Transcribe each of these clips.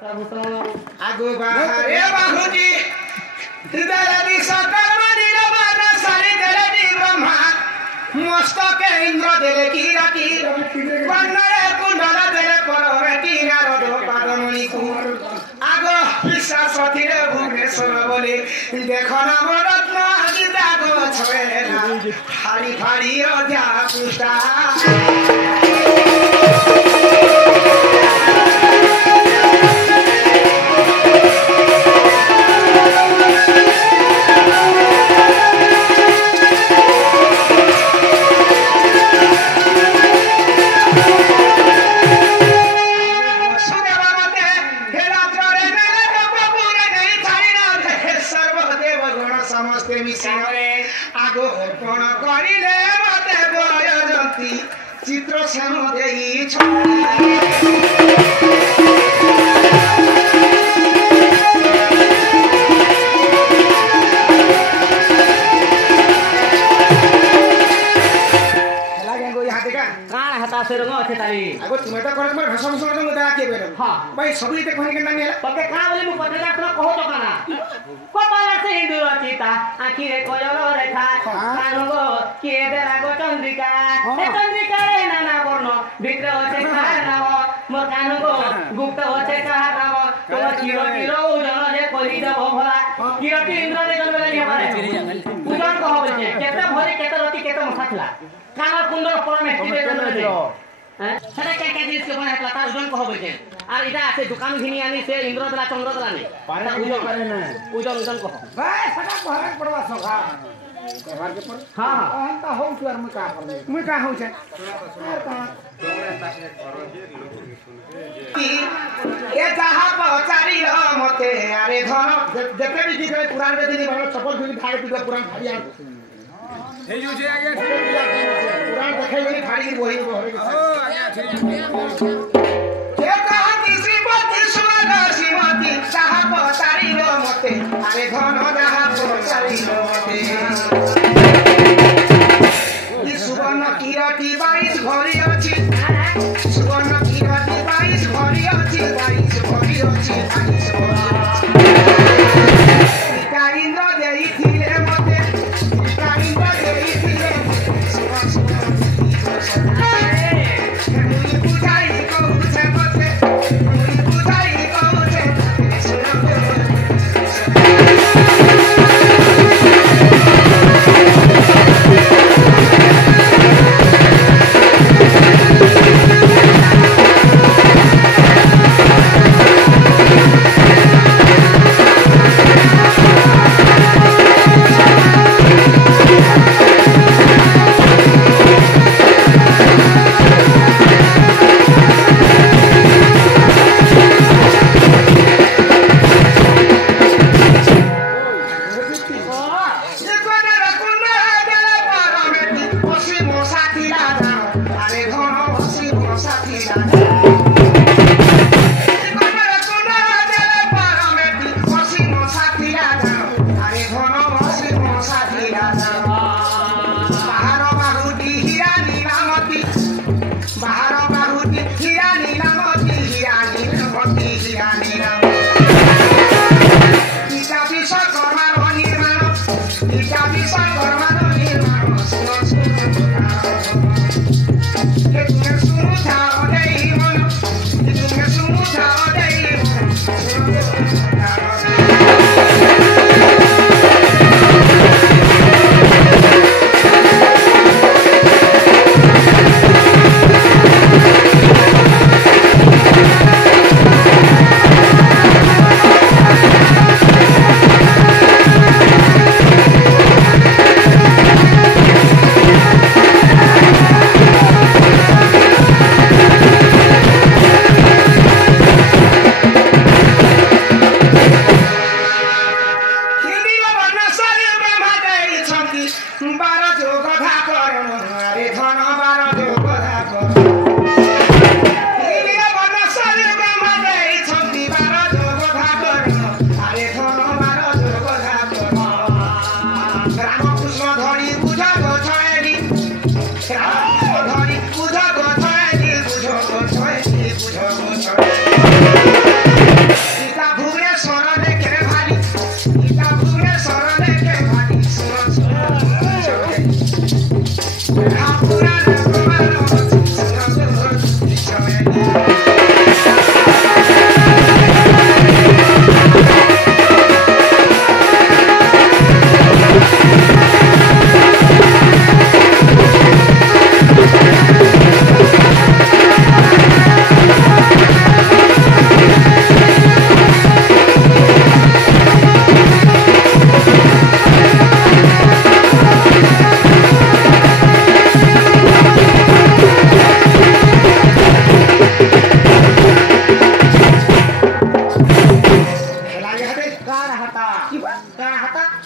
आगो बाहरे बाहुजी हृदय सकल मंदिर बार सारी देले ब्रह्मा मस्तके इंद्र देले किराती बन्नरे कुंडल देले परमेटी नारद पादमणि को आगो विश्वास थिरे भुवनेश्वर बोले देखो ना मोर रत्न गीता गो छवेला फाड़ी फाड़ी अध्या पुष्टा आगो अर्पण करिले मते बयजंती चित्र श्याम देई आगो तुम्हें तो कोन भाषा भाषा तो मुदा के बेरो हां भाई सबली ते कोनी के नानी पके का बोले मु पते ना कहो तो काना को बाला से हिंदू रचिता आखी रे कोयलो रेखा कानुगो के देला गो चंद्रिका ए चंद्रिका रे नाना वर्ण भित्र होचे का नाम मोर कानुगो गुप्त होचे का नाम तो किरो किरो जन जे कहि दे भला किरो की इंद्र दे गन बेला हमारे उजन कहो बोले केते भरे केते रति केते मथाथला काना कुंडल परमेष्टि दे गन दे সেটা কে কে জিনিস কে বানাইলা তার ওজন কহ বলছে আর এটা আছে দোকান ঘিনি আনি সে ইন্দ্রদলা চন্দ্রদলা নাই পারে ওজন করে না ওজন কহ ভাই সেটা ঘরে পড়বা সখা ঘর के पर हां हां अंत हो तू और मैं का हो छे ये कहा पचारी मते अरे धन जते भी दिख पुराण के दिन भालो चप्पल फिर भाई पीका पुराण भाई हे जो जे आगे पुराण देखे गनी फाड़ी वही बहरे ओ आगे के कहा कि श्रीपति सुमन श्रीमती साहब तारी मते अरे धन जहा पचारी मते ई सुवर्ण किरती 22 घड़ी अछि सुवर्ण किरती 22 घड़ी अछि 22 घड़ी अछि 22 घड़ी इंद्र देई थिले मते इंद्र देई थिले बुझाई कहू छे मते बुझाई कहू छे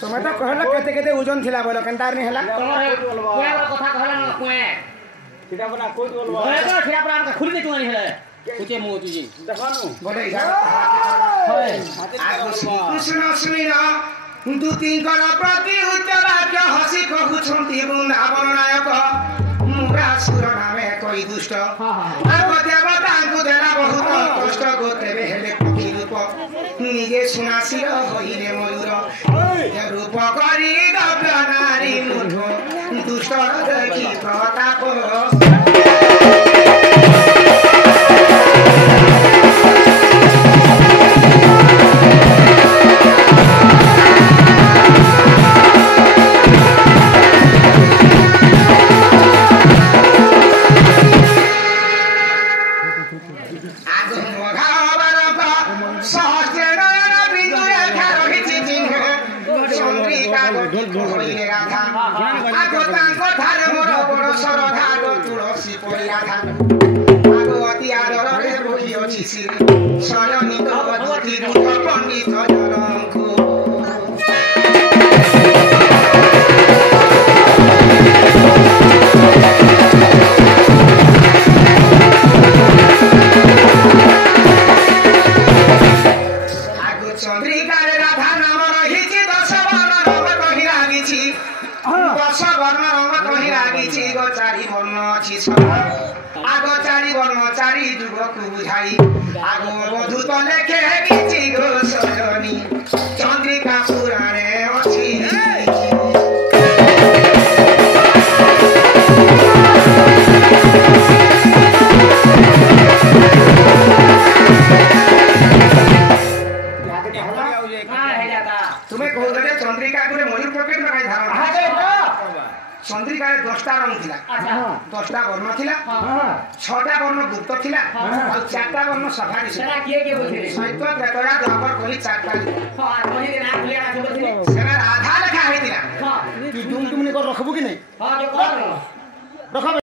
समय तो कहला केते केते ओजन थिला बोलो केनतार नहीं हला कोए कथा कहला न कोए सीधा बना कोई बोलबो ए तो सीधा पर हमका खुली चुआ नहीं हले कुचे मुंह तुजी देखनु बोले जा कृष्ण सुनिना दु तीन कला प्रति उच्च वाक्य हसी कहु छंती वृंदावन नायक मुरा सुर नामे कोई दुष्ट आगो देवता को देला बहुत कष्ट गोते हेले पक्षी रूप निजे सुनासिर होइले मयूर रूप करी गव्य नारी मुठ दुष्ट देखि प्रताप चंद्रिका 10टा रंग थिला 10टा वर्ण थिला 6टा वर्ण गुप्त थिला और 4टा वर्ण सफारी सेना के बोलथिले सैत्य त्रेतया द्वापर कहि 4टा हां कहि के नाम लिया राखबो थिले सेना आधा लेखा हेतिला हां तू तुमने को रखबो कि नहीं हां जो कर रखब